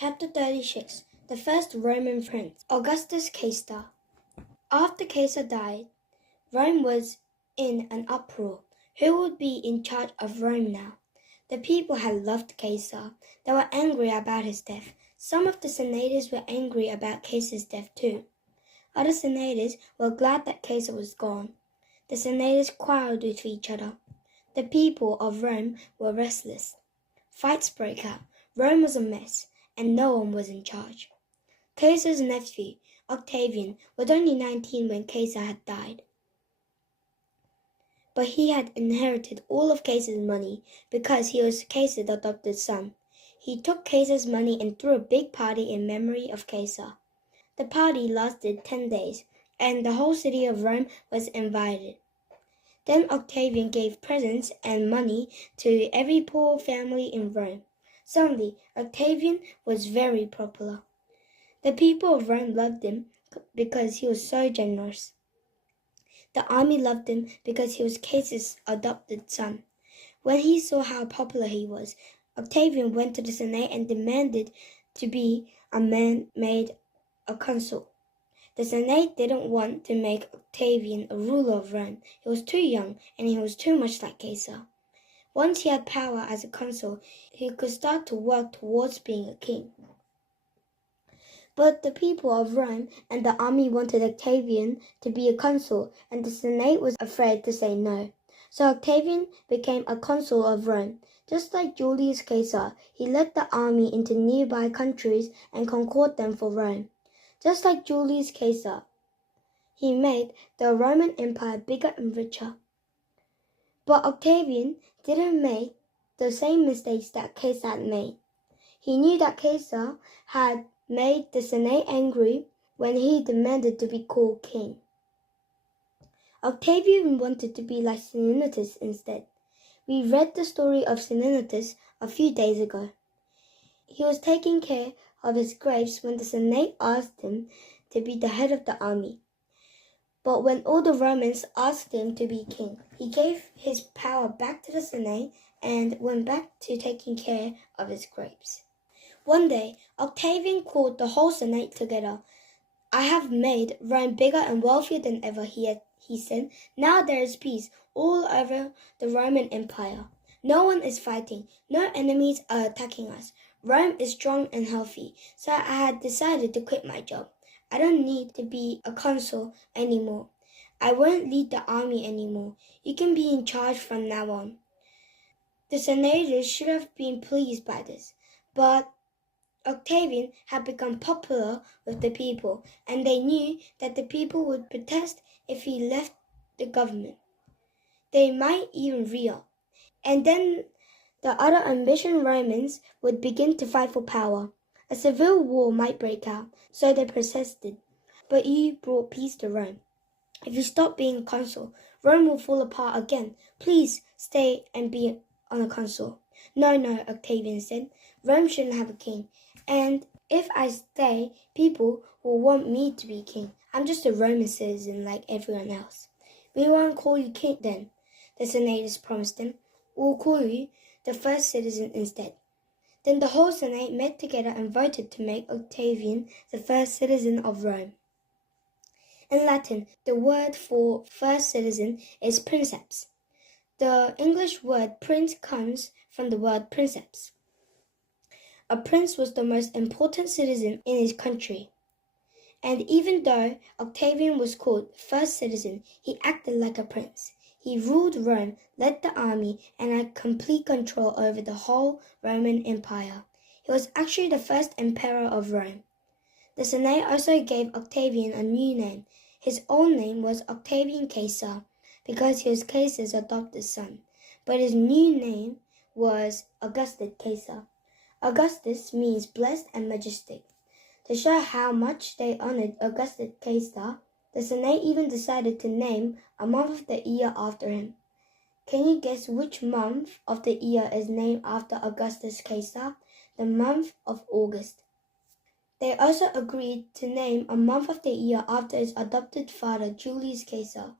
Chapter 36. The First Roman Prince, Augustus Caesar. After Caesar died, Rome was in an uproar. Who would be in charge of Rome now? The people had loved Caesar. They were angry about his death. Some of the senators were angry about Caesar's death too. Other senators were glad that Caesar was gone. The senators quarreled with each other. The people of Rome were restless. Fights broke out. Rome was a mess, and no one was in charge. Caesar's nephew, Octavian, was only 19 when Caesar had died. But he had inherited all of Caesar's money because he was Caesar's adopted son. He took Caesar's money and threw a big party in memory of Caesar. The party lasted 10 days, and the whole city of Rome was invited. Then Octavian gave presents and money to every poor family in Rome. Suddenly, Octavian was very popular. The people of Rome loved him because he was so generous. The army loved him because he was Caesar's adopted son. When he saw how popular he was, Octavian went to the Senate and demanded to be made a consul. The Senate didn't want to make Octavian a ruler of Rome. He was too young and he was too much like Caesar. Once he had power as a consul, he could start to work towards being a king. But the people of Rome and the army wanted Octavian to be a consul, and the Senate was afraid to say no. So Octavian became a consul of Rome. Just like Julius Caesar, he led the army into nearby countries and conquered them for Rome. Just like Julius Caesar, he made the Roman Empire bigger and richer. But Octavian didn't make the same mistakes that Caesar had made. He knew that Caesar had made the Senate angry when he demanded to be called king. Octavian wanted to be like Cincinnatus instead. We read the story of Cincinnatus a few days ago. He was taking care of his grapes when the Senate asked him to be the head of the army. But when all the Romans asked him to be king, he gave his power back to the Senate and went back to taking care of his grapes. One day, Octavian called the whole Senate together. "I have made Rome bigger and wealthier than ever," he said. "Now there is peace all over the Roman Empire. No one is fighting. No enemies are attacking us. Rome is strong and healthy. So I had decided to quit my job. I don't need to be a consul anymore. I won't lead the army anymore. You can be in charge from now on." The senators should have been pleased by this, but Octavian had become popular with the people, and they knew that the people would protest if he left the government. They might even re-up. And then the other ambitious Romans would begin to fight for power. A civil war might break out, so they protested. "But you brought peace to Rome. If you stop being a consul, Rome will fall apart again. Please stay and be on a consul." No, Octavian said. "Rome shouldn't have a king. And if I stay, people will want me to be king. I'm just a Roman citizen like everyone else." "We won't call you king then," the senators promised him. "We'll call you the first citizen instead." Then the whole Senate met together and voted to make Octavian the first citizen of Rome. In Latin, the word for first citizen is princeps. The English word prince comes from the word princeps. A prince was the most important citizen in his country. And even though Octavian was called first citizen, he acted like a prince. He ruled Rome, led the army, and had complete control over the whole Roman Empire. He was actually the first emperor of Rome. The Senate also gave Octavian a new name. His old name was Octavian Caesar because he was Caesar's adopted son, but his new name was Augustus Caesar. Augustus means blessed and majestic. To show how much they honored Augustus Caesar, the Senate even decided to name a month of the year after him. Can you guess which month of the year is named after Augustus Caesar? The month of August. They also agreed to name a month of the year after his adopted father, Julius Caesar.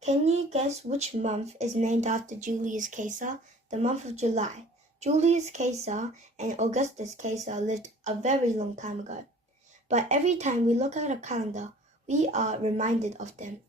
Can you guess which month is named after Julius Caesar? The month of July. Julius Caesar and Augustus Caesar lived a very long time ago, but every time we look at a calendar, we are reminded of them.